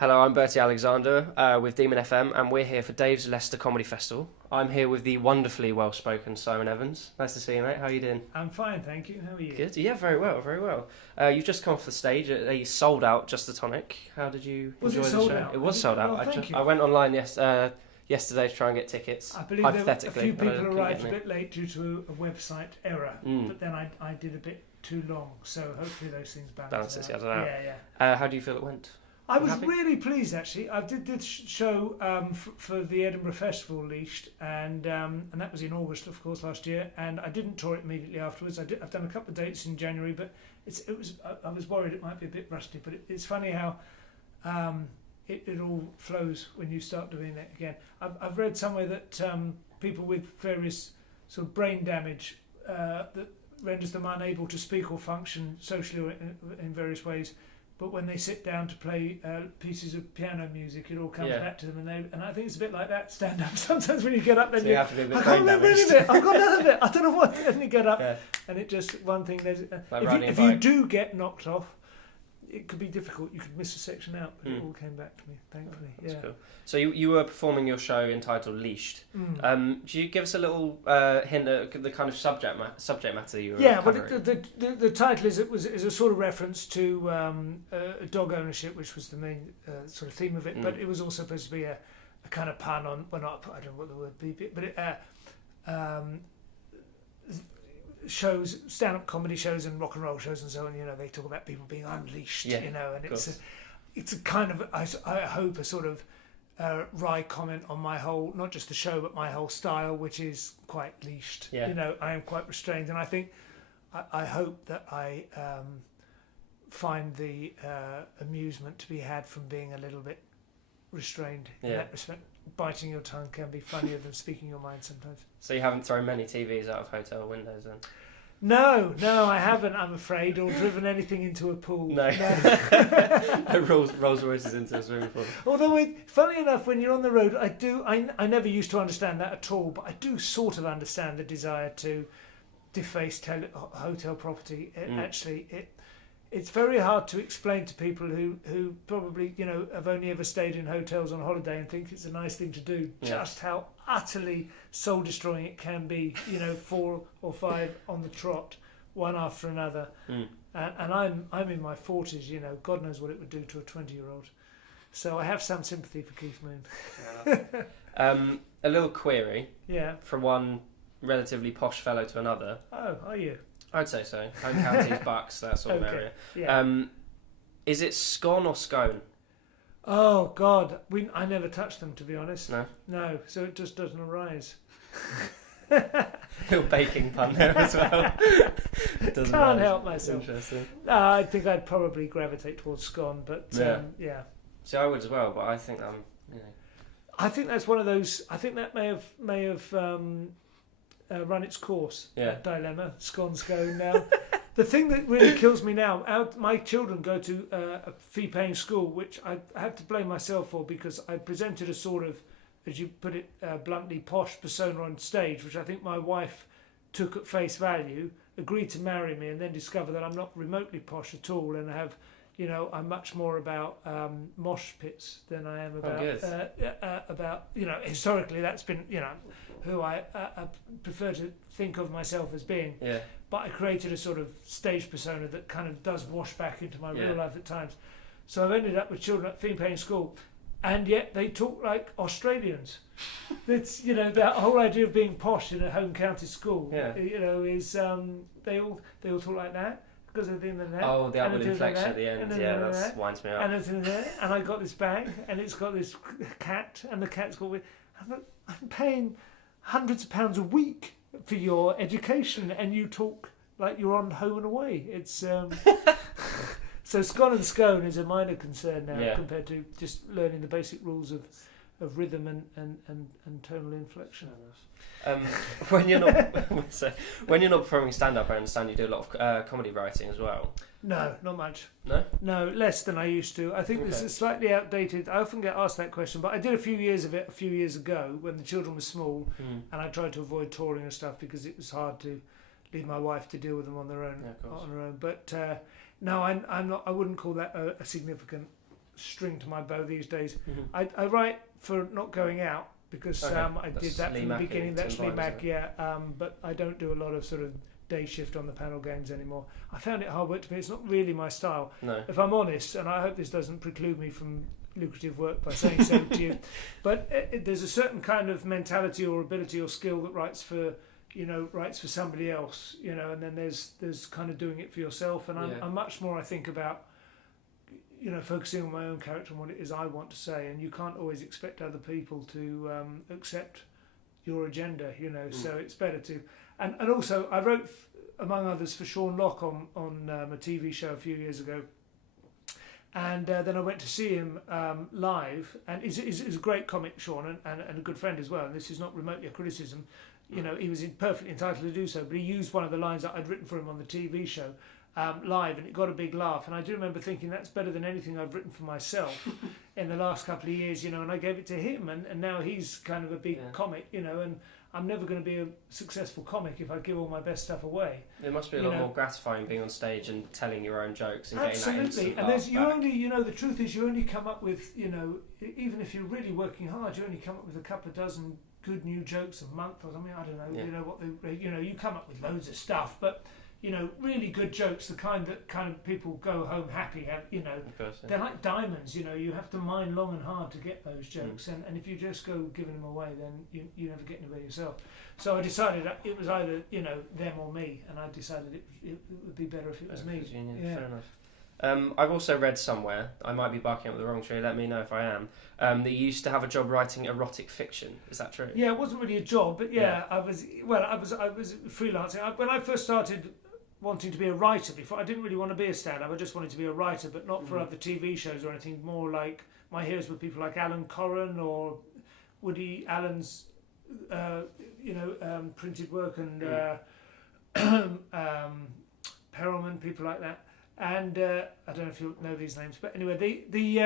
Hello, I'm Bertie Alexander with Demon FM, and we're here for Dave's Leicester Comedy Festival. I'm here with the wonderfully well-spoken Simon Evans. Nice to see you, mate. How are you doing? I'm fine, thank you. How are you? Good. Yeah, very well, very well. You've just come off the stage at a sold-out Just the Tonic. How did you enjoy the show? Out? It was sold out. Thank you. I went online yesterday to try and get tickets. I believe a few people arrived a bit late due to a website error, but then I did a bit too long, so hopefully those things balance out. Yeah, I don't know. Yeah. How do you feel it went? I was really pleased actually. I did this show for the Edinburgh Festival Leicester, and that was in August, of course, last year. And I didn't tour it immediately afterwards. I've done a couple of dates in January, but I was worried it might be a bit rusty. But it's funny how it all flows when you start doing it again. I've read somewhere that people with various sort of brain damage that renders them unable to speak or function socially or in various ways. But when they sit down to play pieces of piano music, it all comes back to them, and I think it's a bit like that stand up. Sometimes when you get up, then you have to be a bit I can't remember any of it. I've got none of it. I don't know what. And you get up, yeah. and it just one thing. There's like if you do get knocked off, it could be difficult. You could miss a section out, but it all came back to me, thankfully. That's cool. So you were performing your show entitled Leiched. Do you give us a little hint at the kind of subject matter you were covering? Well, the title is a sort of reference to dog ownership, which was the main sort of theme of it, but it was also supposed to be a kind of pun on, well, not, I don't know what the word would be, but it, shows, stand-up comedy shows and rock and roll shows and so on, they talk about people being unleashed, and it's a kind of, I hope, a sort of wry comment on my whole, not just the show, but my whole style, which is quite leashed. I am quite restrained, and I think, I hope that I find the amusement to be had from being a little bit restrained in that respect. Biting your tongue can be funnier than speaking your mind sometimes. So you haven't thrown many TVs out of hotel windows then? No, I haven't, I'm afraid, or driven anything into a pool. No. Rolls Royces into a swimming pool. Although, funny enough, when you're on the road, I never used to understand that at all, but I do sort of understand the desire to deface hotel property. It's very hard to explain to people who probably, have only ever stayed in hotels on holiday and think it's a nice thing to do, just how utterly soul-destroying it can be, 4 or 5 on the trot, one after another. And I'm in my 40s, God knows what it would do to a 20-year-old. So I have some sympathy for Keith Moon. A little query. Yeah. From one relatively posh fellow to another. Oh, are you? I'd say so. Home counties, Bucks, that sort of area. Yeah. Is it scone or scone? Oh God, I never touched them, to be honest. No, so it just doesn't arise. Little baking pun there as well. Can't help myself. Interesting. I think I'd probably gravitate towards scone, but yeah. See, I would as well, but I think I think that's one of those. I think that may have run its course. That dilemma, scone now. The thing that really kills me now, my children go to a fee-paying school, which I have to blame myself for, because I presented a sort of, as you put it bluntly, posh persona on stage, which I think my wife took at face value, agreed to marry me, and then discovered that I'm not remotely posh at all, and I'm much more about mosh pits than I am about historically that's been who I prefer to think of myself as being. Yeah. But I created a sort of stage persona that kind of does wash back into my real life at times. So I've ended up with children at fee-paying school, and yet they talk like Australians. It's that whole idea of being posh in a home county school. Is they all talk like that. Because of the the upward inflection at the end, that winds me up. And I got this bag, and it's got this cat, and the cat's got with. I'm paying hundreds of pounds a week for your education, and you talk like you're on Home and Away. It's so scone and scone is a minor concern now compared to just learning the basic rules of rhythm and tonal inflection. When you're not performing stand-up, I understand you do a lot of comedy writing as well. No, not much. No, less than I used to. I think this is slightly outdated. I often get asked that question, but I did a few years of it a few years ago when the children were small, and I tried to avoid touring and stuff because it was hard to leave my wife to deal with them on their own. But no, I'm not. I wouldn't call that a significant string to my bow these days. I write for not going out because I did that from the beginning. That's Lee Mack, but I don't do a lot of sort of day shift on the panel games anymore. I found it hard work to me. It's not really my style. No. If I'm honest, and I hope this doesn't preclude me from lucrative work by saying so to you, but there's a certain kind of mentality or ability or skill that writes for somebody else, and then there's kind of doing it for yourself. And I'm much more, I think, about focusing on my own character and what it is I want to say, and you can't always expect other people to accept your agenda, so it's better to. And also, I wrote, among others, for Sean Locke on a TV show a few years ago. And then I went to see him live, and he's a great comic, Sean, and a good friend as well. And this is not remotely a criticism. He was perfectly entitled to do so, but he used one of the lines that I'd written for him on the TV show live, and it got a big laugh. And I do remember thinking, that's better than anything I've written for myself in the last couple of years, and I gave it to him, and now he's kind of a big comic, and I'm never going to be a successful comic if I give all my best stuff away. It must be a lot more gratifying being on stage and telling your own jokes and Absolutely. getting that and instant you laugh only, the truth is, you only come up with, even if you're really working hard, you only come up with a couple of dozen good new jokes a month or something. I don't know. You come up with loads of stuff, but really good jokes, the kind of people go home happy. Of course, they're like diamonds. You have to mine long and hard to get those jokes, and if you just go giving them away, then you never get anywhere yourself. So I decided that it was either them or me, and I decided it would be better if it was me. Fair enough. I've also read somewhere, I might be barking up the wrong tree, let me know if I am, that you used to have a job writing erotic fiction. Is that true? Yeah, it wasn't really a job, but I was freelancing. When I first started wanting to be a writer before, I didn't really want to be a stand-up, I just wanted to be a writer, but not for other TV shows or anything. More like, my heroes were people like Alan Corran or Woody Allen's printed work, and Perelman, people like that. And I don't know if you know these names, but anyway, the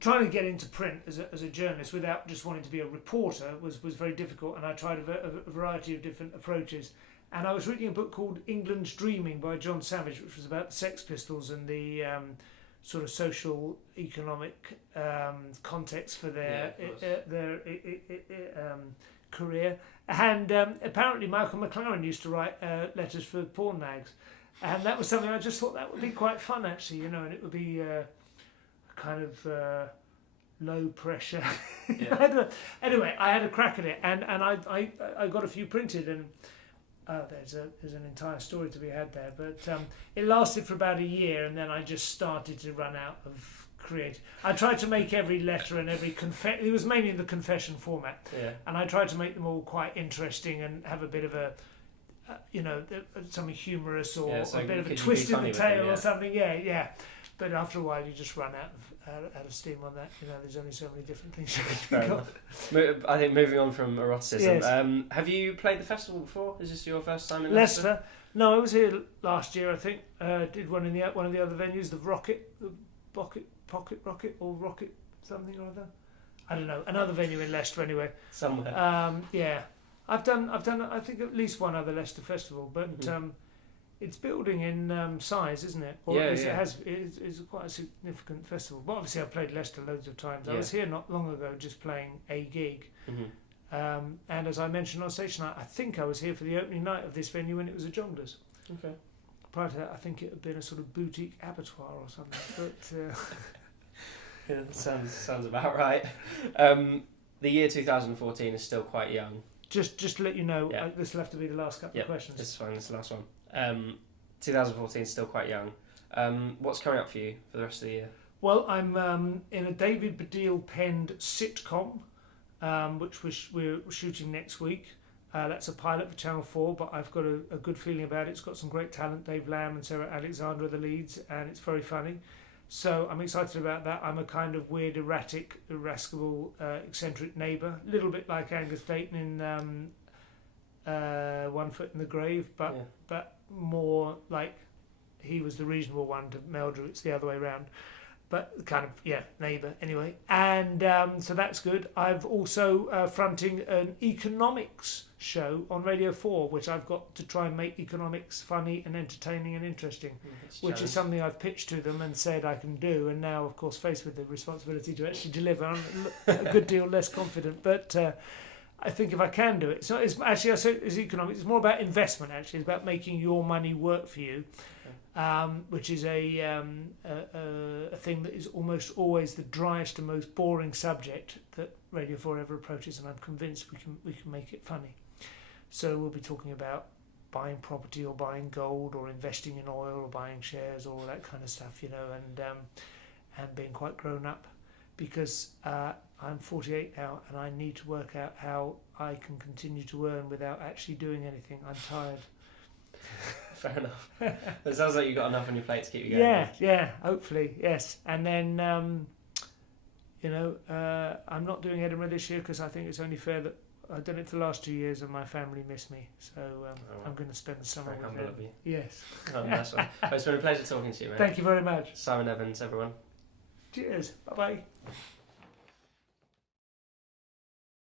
trying to get into print as a journalist without just wanting to be a reporter was very difficult, and I tried a variety of different approaches. And I was reading a book called England's Dreaming by John Savage, which was about the Sex Pistols and the sort of social, economic context for their career. And apparently Malcolm McLaren used to write letters for porn mags. And that was something I just thought that would be quite fun, actually, and it would be kind of low pressure. Anyway, I had a crack at it, and I got a few printed, and there's an entire story to be had there. But it lasted for about a year, and then I just started to run out of creative. I tried to make every letter and every it was mainly in the confession format, and I tried to make them all quite interesting and have a bit of a something humorous or a bit of a twist in the tale or something. But after a while, you just run out of steam on that. There's only so many different things you can think of. I think moving on from eroticism, have you played the festival before? Is this your first time in Leicester? No, I was here last year. I think did one in one of the other venues, the Pocket Rocket or Rocket something or other. I don't know, another venue in Leicester anyway. Somewhere. I've done I think at least one other Leicester festival, but it's building in size, isn't it? Or it has. It's quite a significant festival. But obviously, I've played Leicester loads of times. I was here not long ago, just playing a gig. And as I mentioned on stage tonight, I think I was here for the opening night of this venue when it was a Jongleurs. Okay. Prior to that, I think it had been a sort of boutique abattoir or something. But that sounds about right. The year 2014 is still quite young. Just to let you know, this will have to be the last couple of questions. This is fine, this is the last one. 2014 is still quite young. What's coming up for you for the rest of the year? Well, I'm in a David Baddiel penned sitcom, which we're shooting next week. That's a pilot for Channel 4, but I've got a good feeling about it. It's got some great talent. Dave Lamb and Sarah Alexander are the leads, and it's very funny. So I'm excited about that. I'm a kind of weird, erratic, irascible, eccentric neighbour. A little bit like Angus Dayton in One Foot in the Grave, but more like he was the reasonable one to Meldrew. It's the other way around. but kind of, neighbour anyway. And so that's good. I've also fronting an economics show on Radio 4, which I've got to try and make economics funny and entertaining and interesting, which is something I've pitched to them and said I can do. And now, of course, faced with the responsibility to actually deliver, I'm a good deal less confident. But I think if I can do it, it's actually, I say it's economics. It's more about investment. Actually, it's about making your money work for you, which is a thing that is almost always the driest and most boring subject that Radio 4 ever approaches. And I'm convinced we can make it funny. So we'll be talking about buying property or buying gold or investing in oil or buying shares or all that kind of stuff, and being quite grown up, because I'm 48 now and I need to work out how I can continue to earn without actually doing anything. I'm tired. Fair enough. It sounds like you've got enough on your plate to keep you going. Yeah, hopefully, yes. And then, I'm not doing Edinburgh this year because I think it's only fair that I've done it for the last 2 years and my family miss me. So I'm going to spend the summer with them. Very humble of you. Yes. Oh, nice one. Well, it's been a pleasure talking to you, mate. Thank you very much. Simon Evans, everyone. Cheers. Bye-bye.